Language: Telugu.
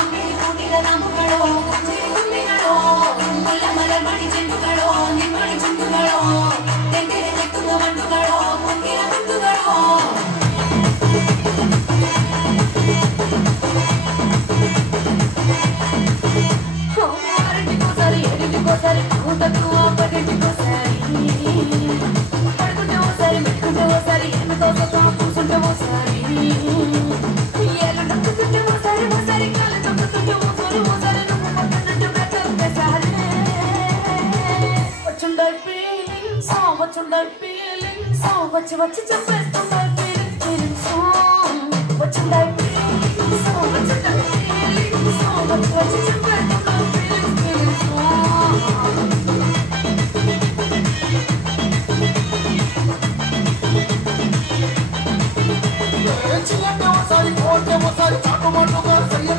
ಅಂಗಡಿ ಕೂಡಿದ ನಾಮಗಳು ಗುಂಡಿಗಳು ಮುಲ್ಲ ಮಲ ಮಣಿ ಚೆಂಡುಗಳು ನಿಮ್ಮಡಿ ಚುಂಡುಗಳು ತೆಂಗೆರೆ ಕೆತ್ತುವ ಮಣ್ಣುಗಳು ಮುಂಗಿನ ಗುಂಡುಗಳು ఆరింటికోసారి ఏడింటికోసారి తక్కువ పదింటికోసారి పడుకుంటే ఓసారి మెట్టుకుంటే ఓసారి ఎన్నతో కూర్చుంటే ఓసారి ఏళ్ళు నొక్కుతుంటే ఓసారి ఓసారి కాళ్ళు తొక్కుతుంటే ఓసారి ఓసారి నువ్వు పక్కనంటే బ్రతొక్కసారి వచ్చుండాయి ఫీలింగ్స్ వచ్చుండాయి ఫీలింగ్స్ వచ్చి వచ్చి చెప్పేస్తుండాయి ఫీలింగ్స్ వచ్చుండాయి ఫీలింగ్స్ వచ్చుండాయి ఫీలింగ్స్ వచ్చి వచ్చి చెప్పేస్తుండాయి ఫీలింగ్స్ చిల్లటే ఓసారి కోటే ఓసారి చాకు మట్టుగా సయ్య